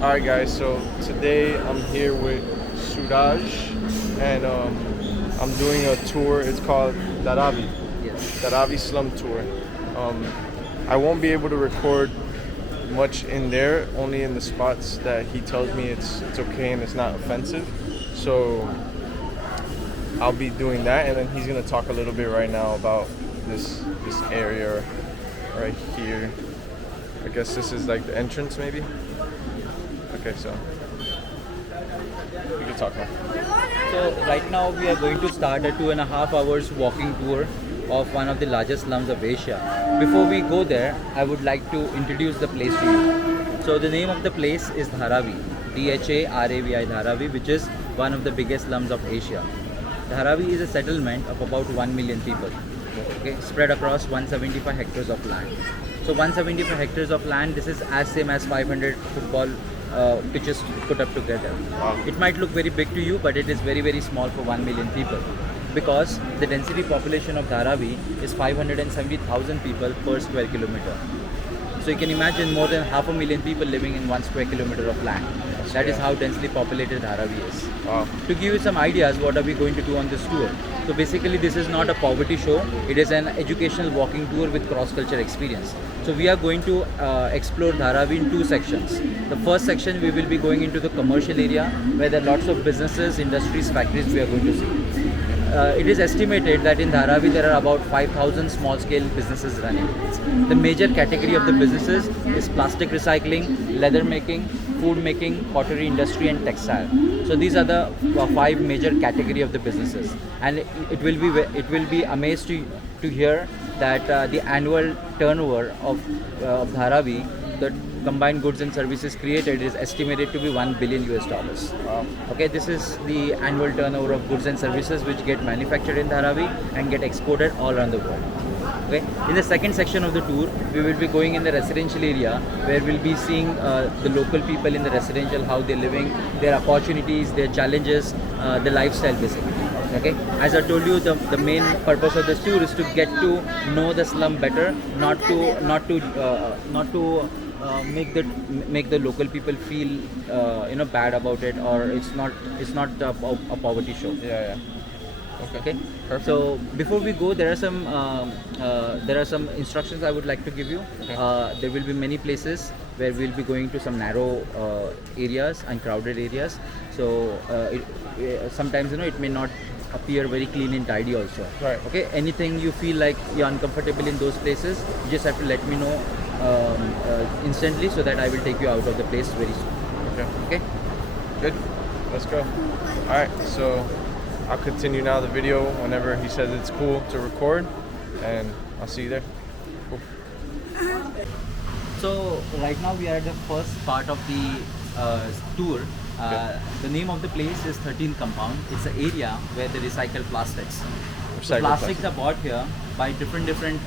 Alright guys, so today I'm here with Suraj and I'm doing a tour. It's called Dharavi, Yes. Dharavi Slum Tour. Um, I won't be able to record much in there, only in the spots that he tells me it's okay and it's not offensive. So I'll be doing that, and then he's gonna talk a little bit right now about this area right here. I guess this is like the entrance, maybe. Okay, so we can talk now. So right now we are going to start a 2.5 hours walking tour of one of the largest slums of Asia. Before we go there, I would like to introduce the place to you. So the name of the place is Dharavi, Dharavi, Dharavi, which is one of the biggest slums of Asia. Dharavi is a settlement of about 1 million people, okay, spread across 175 hectares of land. So 175 hectares of land, this is as same as 500 football pitches put up together. Wow. It might look very big to you, but it is very, very small for 1 million people, because the density population of Dharavi is 570,000 people per square kilometer. So you can imagine more than 500,000 people living in 1 square kilometer of land. That is how densely populated Dharavi is. Wow. To give you some ideas, what are we going to do on this tour? So basically, this is not a poverty show. It is an educational walking tour with cross-culture experience. So we are going to explore Dharavi in two sections. The first section, we will be going into the commercial area where there are lots of businesses, industries, factories we are going to see. It is estimated that in Dharavi there are about 5,000 small-scale businesses running. The major category of the businesses is plastic recycling, leather making, food making, pottery industry, and textile. So these are the five major category of the businesses, and it will be amazed to hear that the annual turnover of Dharavi, the combined goods and services created, is estimated to be $1 billion US. Wow. Okay, this is the annual turnover of goods and services which get manufactured in Dharavi and get exported all around the world. Okay, in the second section of the tour, we will be going in the residential area where we'll be seeing the local people in the residential, how they're living, their opportunities, their challenges, the lifestyle basically. Okay, as I told you, the main purpose of this tour is to get to know the slum better, not to make the local people feel bad about it, or it's not a poverty show. Yeah, yeah. Okay. Perfect. So before we go, there are some instructions I would like to give you. Okay. There will be many places where we'll be going to some narrow areas and crowded areas. So sometimes it may not appear very clean and tidy also. Right. Okay. Anything you feel like you're uncomfortable in those places, you just have to let me know instantly, so that I will take you out of the place very soon. Okay. Okay. Good. Let's go. Alright, so I'll continue now the video whenever he says it's cool to record, and I'll see you there. Cool. So right now we are at the first part of the tour. The name of the place is 13th Compound. It's an area where they recycle plastics. So Recycle plastics plastic. are bought here by different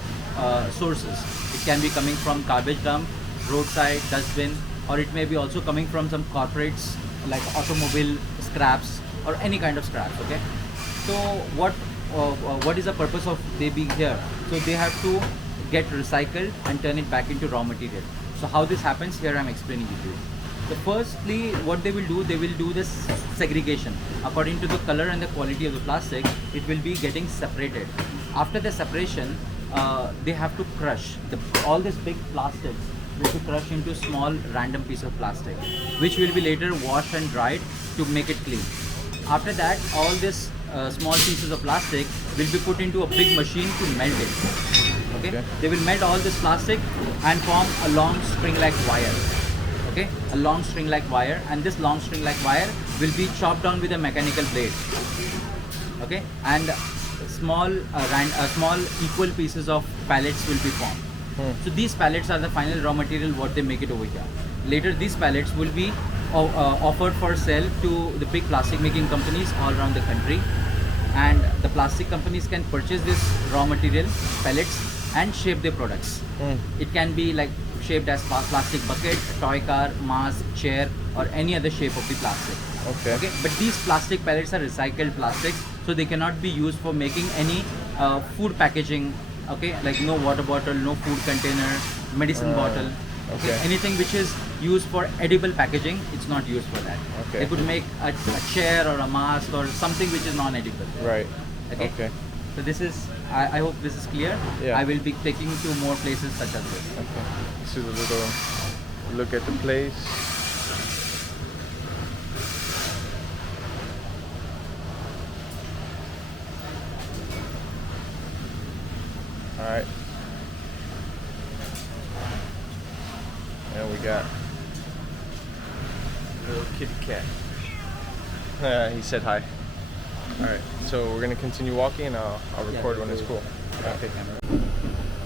sources. It can be coming from garbage dump, roadside, dustbin, or it may be also coming from some corporates like automobile scraps or any kind of scraps. Okay. So what is the purpose of they being here? So they have to get recycled and turn it back into raw material. So how this happens here, I'm explaining it to you. So firstly, what they will do this segregation. According to the color and the quality of the plastic, it will be getting separated. After the separation, they have to crush all this big plastic will be crushed into small random piece of plastic, which will be later washed and dried to make it clean. After that, all this small pieces of plastic will be put into a big machine to melt it. Okay? They will melt all this plastic and form a long string-like wire. Okay, a long string-like wire, and this long string-like wire will be chopped down with a mechanical blade. Okay, and small equal pieces of pellets will be formed. So these pellets are the final raw material what they make it over here. Later these pellets will be offered for sale to the big plastic making companies all around the country, and the plastic companies can purchase this raw material pellets and shape their products. It can be like shaped as plastic bucket, toy car, mask, chair, or any other shape of the plastic. Okay. But these plastic pellets are recycled plastics, so they cannot be used for making any food packaging. Okay, like no water bottle, no food container, medicine bottle. Okay. Anything which is used for edible packaging, it's not used for that. Okay. They could make a chair or a mask or something which is non-edible. Right. Okay. Okay. So this is, I hope this is clear. Yeah. I will be taking you to more places such as this. Okay. This is a little look at the place. All right. And we got little kitty cat. He said hi. All right. So we're gonna continue walking, and I'll record when it's cool. Okay.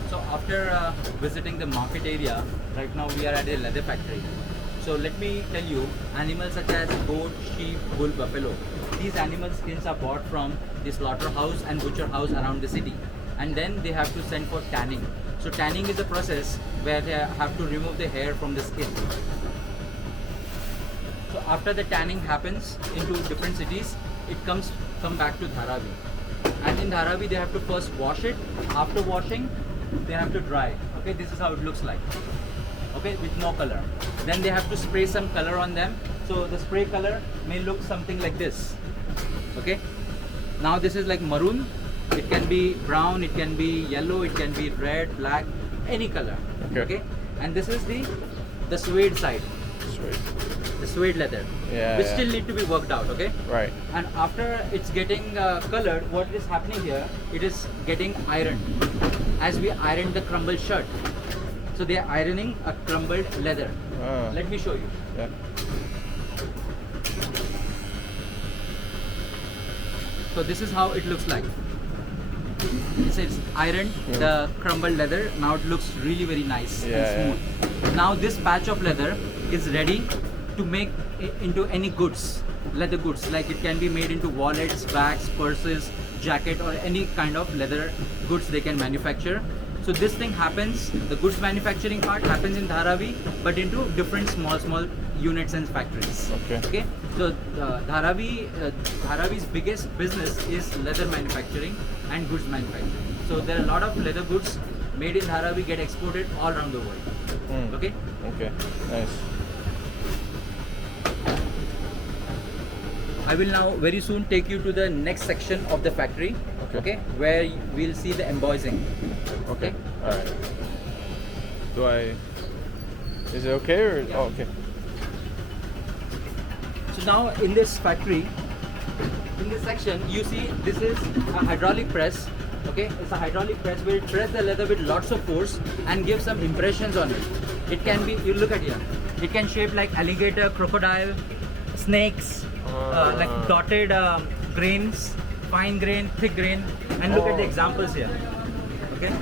So after visiting the market area, right now we are at a leather factory. So let me tell you, animals such as goat, sheep, bull, buffalo, these animal skins are bought from the slaughterhouse and butcher house around the city, and then they have to send for tanning. So tanning is a process where they have to remove the hair from the skin. So after the tanning happens into different cities, it come back to Dharavi. And in Dharavi they have to first wash it. After washing, they have to dry. Okay, this is how it looks like. Okay, with no color. Then they have to spray some color on them. So the spray color may look something like this. Okay. Now this is like maroon. It can be brown, it can be yellow, it can be red, black, any color. Okay. And this is the suede side. Sweet. The suede leather. Yeah. Which yeah. still need to be worked out. Okay. Right. And after it's getting colored, what is happening here, it is getting ironed. As we iron the crumbled shirt, so they are ironing a crumbled leather. Ah. Let me show you. Yeah. So this is how it looks like. It's ironed the crumbled leather. Now it looks really very nice and smooth. Now this patch of leather is ready to make into any goods, leather goods. Like it can be made into wallets, bags, purses, jacket, or any kind of leather goods they can manufacture. So this thing happens, the goods manufacturing part happens in Dharavi, but into different small units and factories. Okay. So Dharavi's biggest business is leather manufacturing and goods manufacturing. So there are a lot of leather goods made in Dharavi get exported all around the world. Okay. Okay. Nice. I will now very soon take you to the next section of the factory. Okay. Where we'll see the embossing. Okay. All right. Is it okay or? Yeah. Oh, okay. So now in this factory, in this section, you see this is a hydraulic press. Okay, it's a hydraulic press where it press the leather with lots of force and give some impressions on it. It can be, you look at here, it can shape like alligator, crocodile, snakes, like dotted grains, fine grain, thick grain, and look at the examples here. Okay.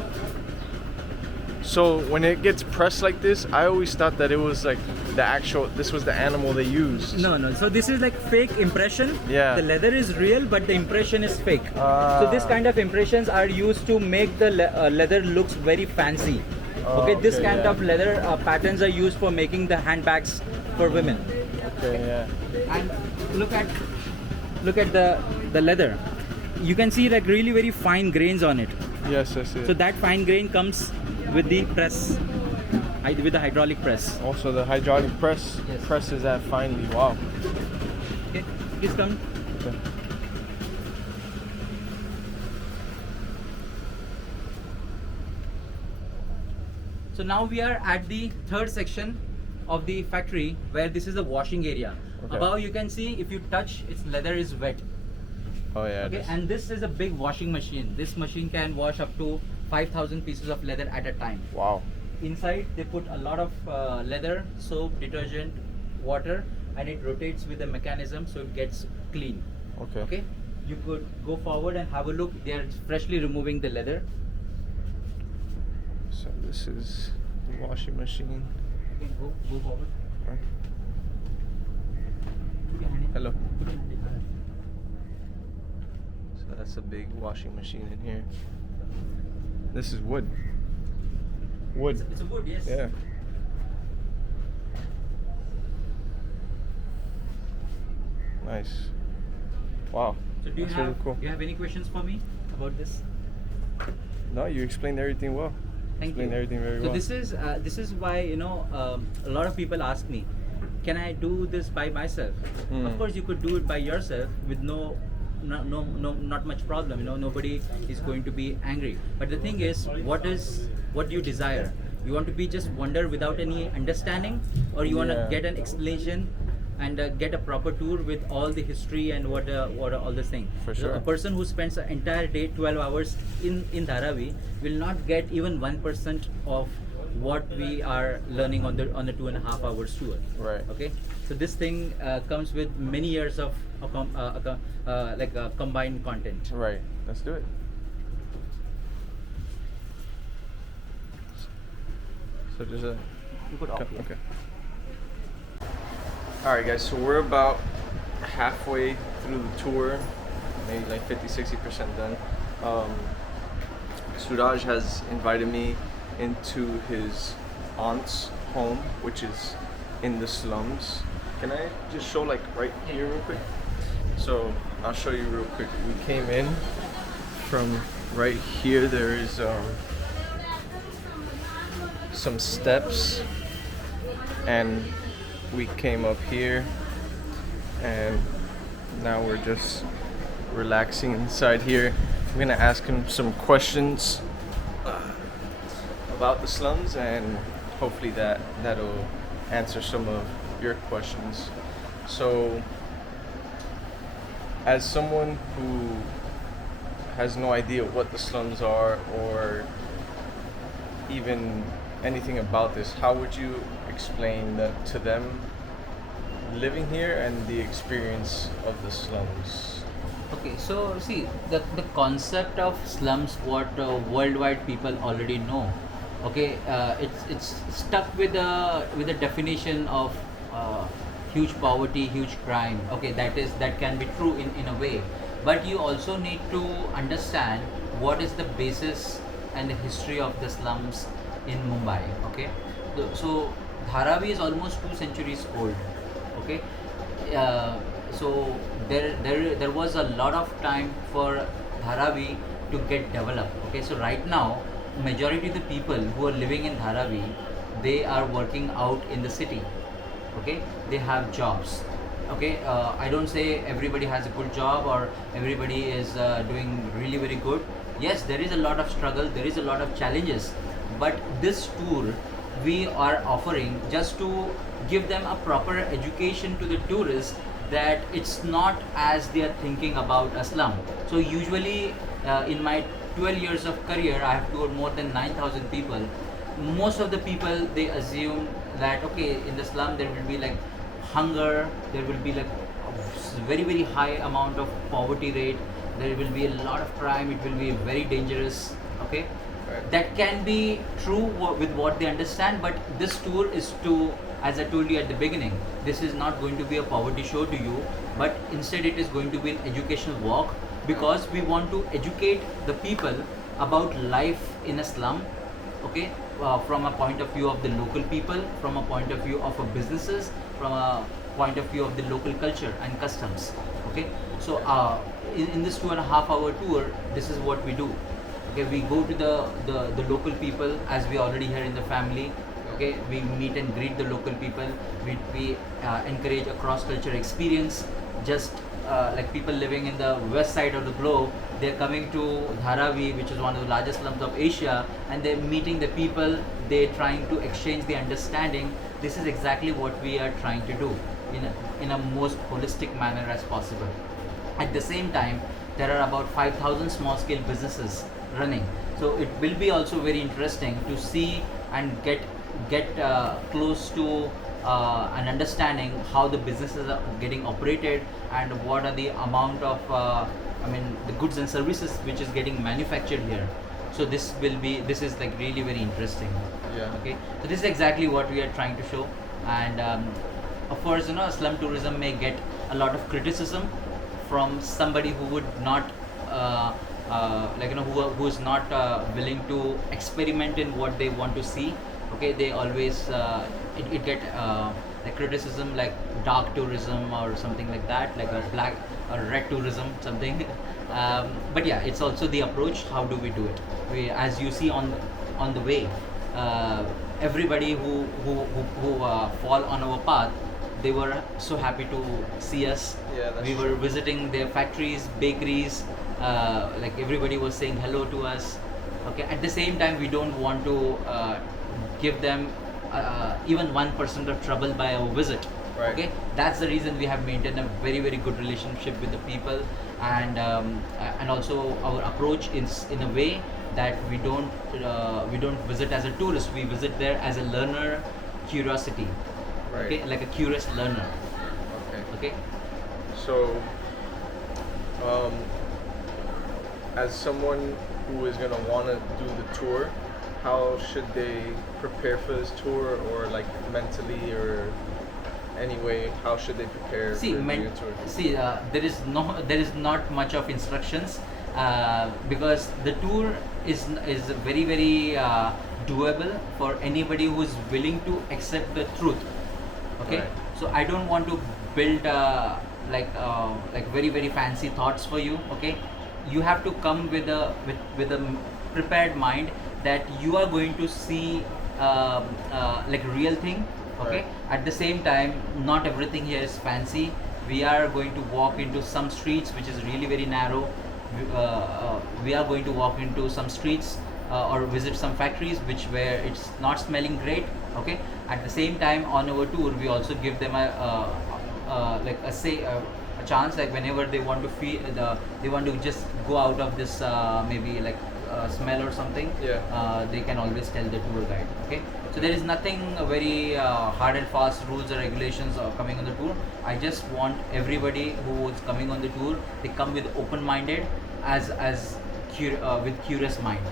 So when it gets pressed like this, I always thought that it was like this was the animal they used. No. So this is like fake impression. Yeah. The leather is real, but the impression is fake. So this kind of impressions are used to make the leather looks very fancy. Okay. This kind of leather patterns are used for making the handbags for women. Okay. Yeah. And look at the leather. You can see like really very fine grains on it. Yes, I see it. So that fine grain comes with the press, with the hydraulic press. Also, the hydraulic press Yes. presses that finely. Wow. Okay, please come. Okay. So now we are at the third section of the factory where this is the washing area. Okay. Above you can see if you touch, its leather is wet. Oh yeah. Okay, and this is a big washing machine. This machine can wash up to 5,000 pieces of leather at a time. Wow. Inside they put a lot of leather, soap, detergent, water, and it rotates with a mechanism so it gets clean. Okay. Okay, you could go forward and have a look. They are freshly removing the leather. So this is the washing machine. Okay, go forward. Right. Put your hand in. Hello. Put your hand in. So that's a big washing machine in here. This is wood. Wood. It's a wood, yes. Yeah. Nice. Wow. So do you That's have really cool. do you have any questions for me about this? No, you explained everything well. Thank explained you. everything very So well. this is why a lot of people ask me, can I do this by myself? Of course, you could do it by yourself with not much problem. Nobody is going to be angry. But the thing is, what do you desire? You want to be just wonder without any understanding, or you want to Yeah. get an explanation and get a proper tour with all the history and what are all this thing. For So sure. a person who spends an entire day, 12 hours in Dharavi will not get even 1% of what we are learning on the 2.5 hours tour. Right. Okay. So this thing comes with many years of combined content. Right. Let's do it. So there's a. You could opt, yeah. Okay. All right, guys. So we're about halfway through the tour, maybe like 50-60% done. Suraj has invited me into his aunt's home, which is in the slums. Can I just show like right here real quick? So I'll show you real quick. We came in from right here. There is some steps, and we came up here, and now we're just relaxing inside here. I'm gonna ask him some questions about the slums, and hopefully that'll answer some of your questions. So, as someone who has no idea what the slums are or even anything about this, how would you explain that to them living here and the experience of the slums? Okay, so see the concept of slums, what worldwide people already know. Okay, it's stuck with the definition of huge poverty, huge crime. Okay, that can be true in a way, but you also need to understand what is the basis and the history of the slums in Mumbai. Okay, so Dharavi is almost 2 centuries old. Okay, so there was a lot of time for Dharavi to get developed. Okay, so right now majority of the people who are living in Dharavi, they are working out in the city. Okay, they have jobs. Okay, I don't say everybody has a good job or everybody is doing really very good. Yes, there is a lot of struggle, there is a lot of challenges, but this tour we are offering just to give them a proper education to the tourists, that it's not as they are thinking about a slum. So usually in my 12 years of career, I have toured more than 9,000 people. Most of the people, they assume that okay, in the slum there will be like hunger, there will be like a very high amount of poverty rate, there will be a lot of crime, it will be very dangerous. Okay, Right. that can be true with what they understand, but this tour is to, as I told you at the beginning, this is not going to be a poverty show to you, but instead it is going to be an educational walk, because we want to educate the people about life in a slum. Okay, from a point of view of the local people, from a point of view of businesses, from a point of view of the local culture and customs. Okay, so in this 2.5 hour tour, this is what we do. Okay, we go to the local people, as we already here in the family. Okay, we meet and greet the local people. We encourage a cross culture experience. Just like people living in the west side of the globe, they're coming to Dharavi, which is one of the largest slums of Asia, and they're meeting the people, they're trying to exchange the understanding. This is exactly what we are trying to do in a most holistic manner as possible. At the same time, there are about 5,000 small scale businesses running. So it will be also very interesting to see and get close to an understanding how the businesses are getting operated, and what are the amount of the goods and services which is getting manufactured here. So this is like really very interesting. Yeah. Okay, so this is exactly what we are trying to show. And of course, slum tourism may get a lot of criticism from somebody who would not who is not willing to experiment in what they want to see. Okay, they always it get like criticism like dark tourism or something like that, like a black or red tourism something. But yeah, it's also the approach. How do we do it? We, as you see on on the way, everybody who fall on our path, they were so happy to see us. Yeah, that's we were true. visiting their factories, bakeries, like everybody was saying hello to us. Okay, at the same time, we don't want to give them even 1% of trouble by our visit. Right. Okay, that's the reason we have maintained a very good relationship with the people, and also our approach is in a way that we don't visit as a tourist. We visit there as a learner, curiosity. Right. Okay, like a curious learner. Okay. Okay. So, um, as someone who is gonna want to do the tour, how should they prepare for this tour, or like mentally, or anyway, how should they prepare See, for doing a tour? there is not much of instructions, because the tour is very doable for anybody who is willing to accept the truth. Okay, Right. so I don't want to build like very fancy thoughts for you. Okay, you have to come with a prepared mind that you are going to see like real thing. Okay, Right. at the same time, not everything here is fancy. We are going to walk into some streets which is really very narrow. We are going to walk into some streets or visit some factories which where it's not smelling great. Okay, at the same time, on our tour we also give them like a chance, like whenever they want to feel they want to just go out of this maybe like smell or something. Yeah. They can always tell the tour guide. Okay, so there is nothing very hard and fast rules or regulations coming on the tour. I just want everybody who is coming on the tour, they come with open minded, with curious mind.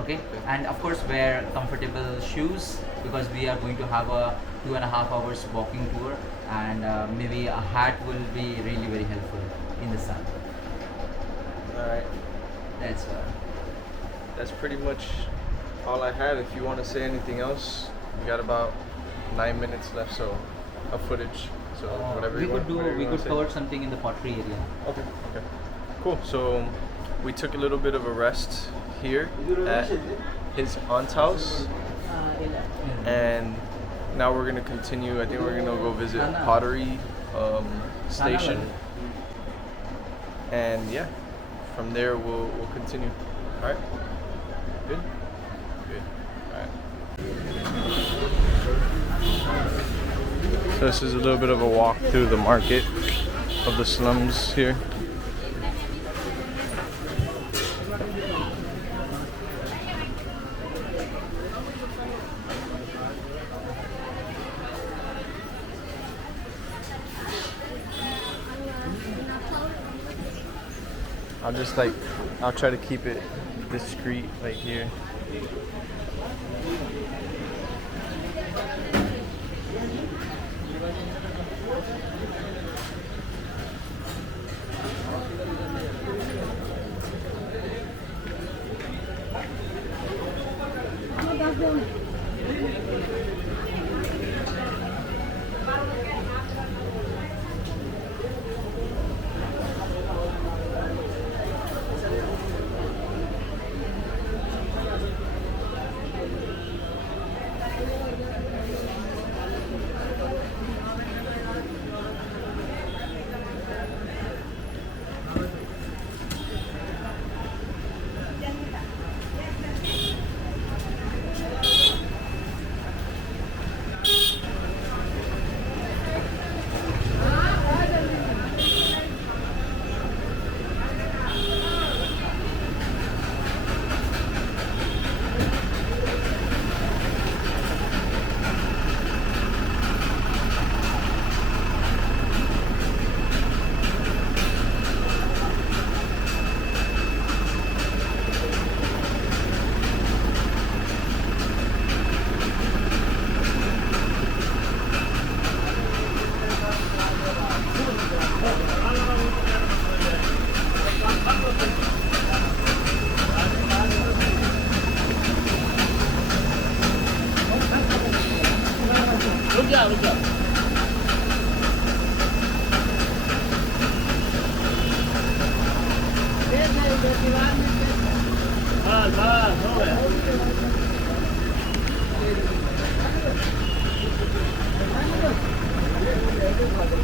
Okay, and of course wear comfortable shoes, because we are going to have a 2.5 hours walking tour, and maybe a hat will be really very helpful in the sun. All right. That's That's pretty much all I had. If you want to say anything else, we got about 9 minutes left, so of footage. So whatever we you could want. do. whatever We you wanna could say. cover something in the pottery area. Okay. Okay. Cool. So we took a little bit of a rest here at his aunt's house, and now we're gonna continue. I think we're gonna go visit Pottery Station, and yeah, from there we'll continue. All right. Good. Good. All right. So this is a little bit of a walk through the market of the slums here. I'll try to keep it discreet right here. Alright,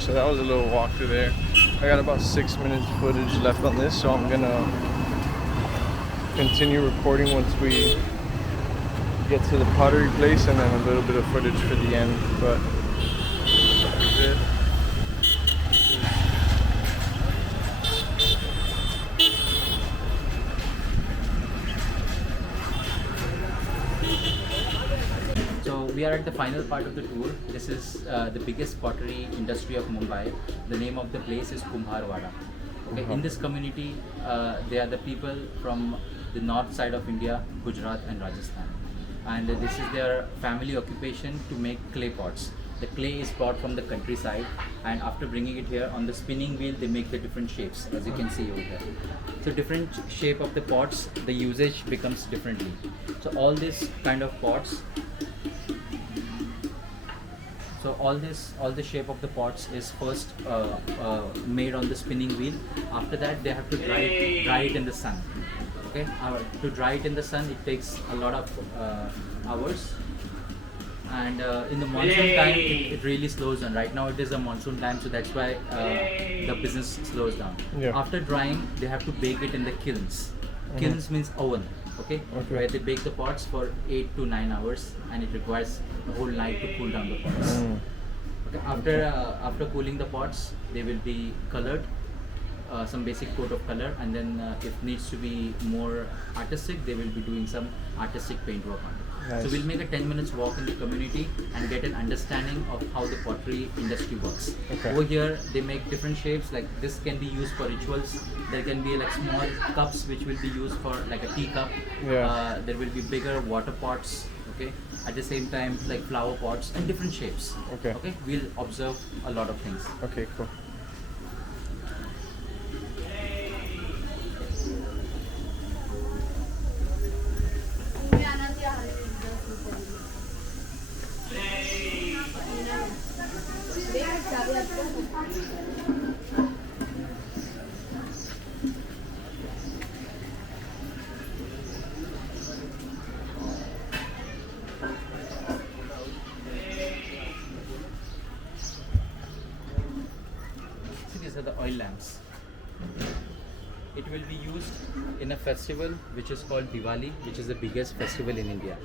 so that was a little walk through there. I got about 6 minutes footage left on this, so I'm gonna continue recording once we get to the pottery place, and then a little bit of footage for the end. But that's it. So we are at the final part of the tour. This is the biggest pottery industry of Mumbai. The name of the place is Kumbharwada. Okay, in this community, they are the people from the north side of India, Gujarat and Rajasthan. And this is their family occupation to make clay pots. The clay is brought from the countryside, and after bringing it here on the spinning wheel, they make the different shapes, as you can see over here. So different shape of the pots, the usage becomes differently. So all this kind of pots, all the shape of the pots is first made on the spinning wheel. After that, they have to dry it in the sun. Okay, to dry it in the sun, it takes a lot of hours. And in the monsoon time, it really slows down. Right now, it is a monsoon time, so that's why the business slows down. Yeah. After drying, they have to bake it in the kilns. Kilns means oven. Okay, where they bake the pots for 8 to 9 hours, and it requires the whole night to cool down the pots. Okay, after cooling the pots, they will be colored, some basic coat of color, and then if needs to be more artistic, they will be doing some artistic paint work on it. Nice. So we'll make a 10 minutes walk in the community and get an understanding of how the pottery industry works. Okay. Over here, they make different shapes. Like this can be used for rituals. There can be like small cups which will be used for like a teacup. Yeah. There will be bigger water pots. Okay. At the same time, like flower pots and different shapes. Okay. Okay. We'll observe a lot of things. Okay, cool. See, these are the oil lamps. It will be used in a festival which is called Diwali, which is the biggest festival in India.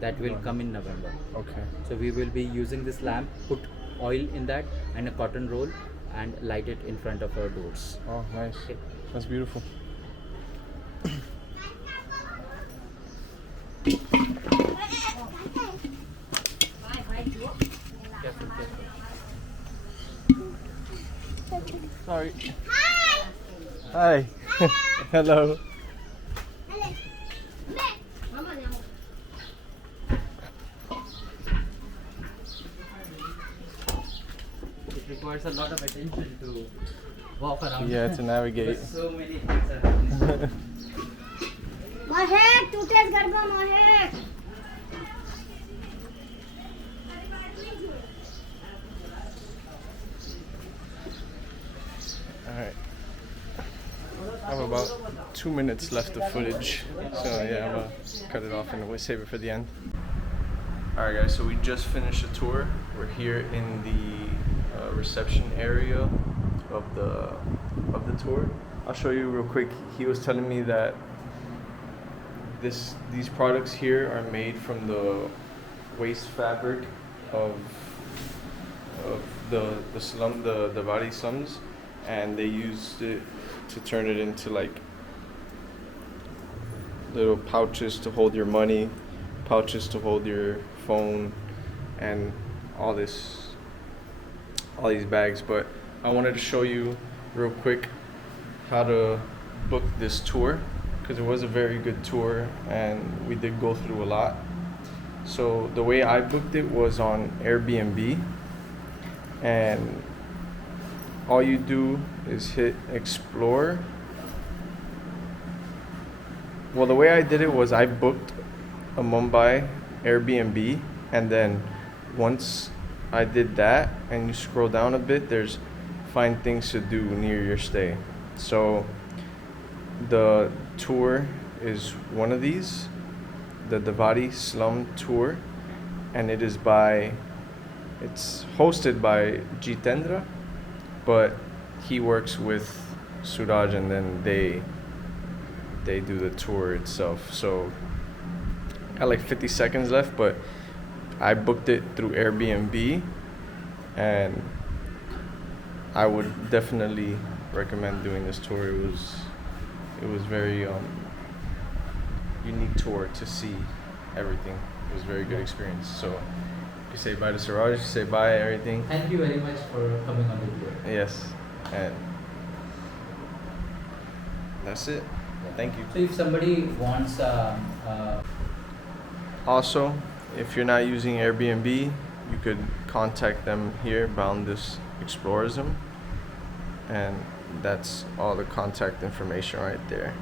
That will come in November. Okay. So we will be using this lamp, put oil in that and a cotton roll, and light it in front of our doors. Oh, nice. Okay. That's beautiful. Careful, careful. Sorry. Hi. Hello. It requires a lot of attention to walk around. Yeah, to navigate. Because so many things are happening. Mahek, toothpaste garba Mahek. Alright. I have about 2 minutes left of footage. So yeah, I'm gonna cut it off and we'll save it for the end. Alright guys, so we just finished a tour. We're here in the reception area of the tour. I'll show you real quick. He was telling me that these products here are made from the waste fabric of the Dharavi Slums, and they used it to turn it into like little pouches to hold your money, pouches to hold your phone, and all these bags. But I wanted to show you real quick how to book this tour, because it was a very good tour and we did go through a lot. So the way I booked it was on Airbnb, and all you do is hit explore. Well, the way I did it was I booked a Mumbai Airbnb, and then once I did that, and you scroll down a bit, there's find things to do near your stay. So the tour is one of these, the Dharavi Slum tour, and it's hosted by Jitendra, but he works with Suraj, and then they do the tour itself. So I got like 50 seconds left, but I booked it through Airbnb, and I would definitely recommend doing this tour. It was very unique tour to see everything. It was a very good experience. So you say bye to Suraj, you say bye everything. Thank you very much for coming on the tour. Yes, and that's it. Thank you. So if somebody wants Also, if you're not using Airbnb, you could contact them here, Boundless Explorism, and that's all the contact information right there.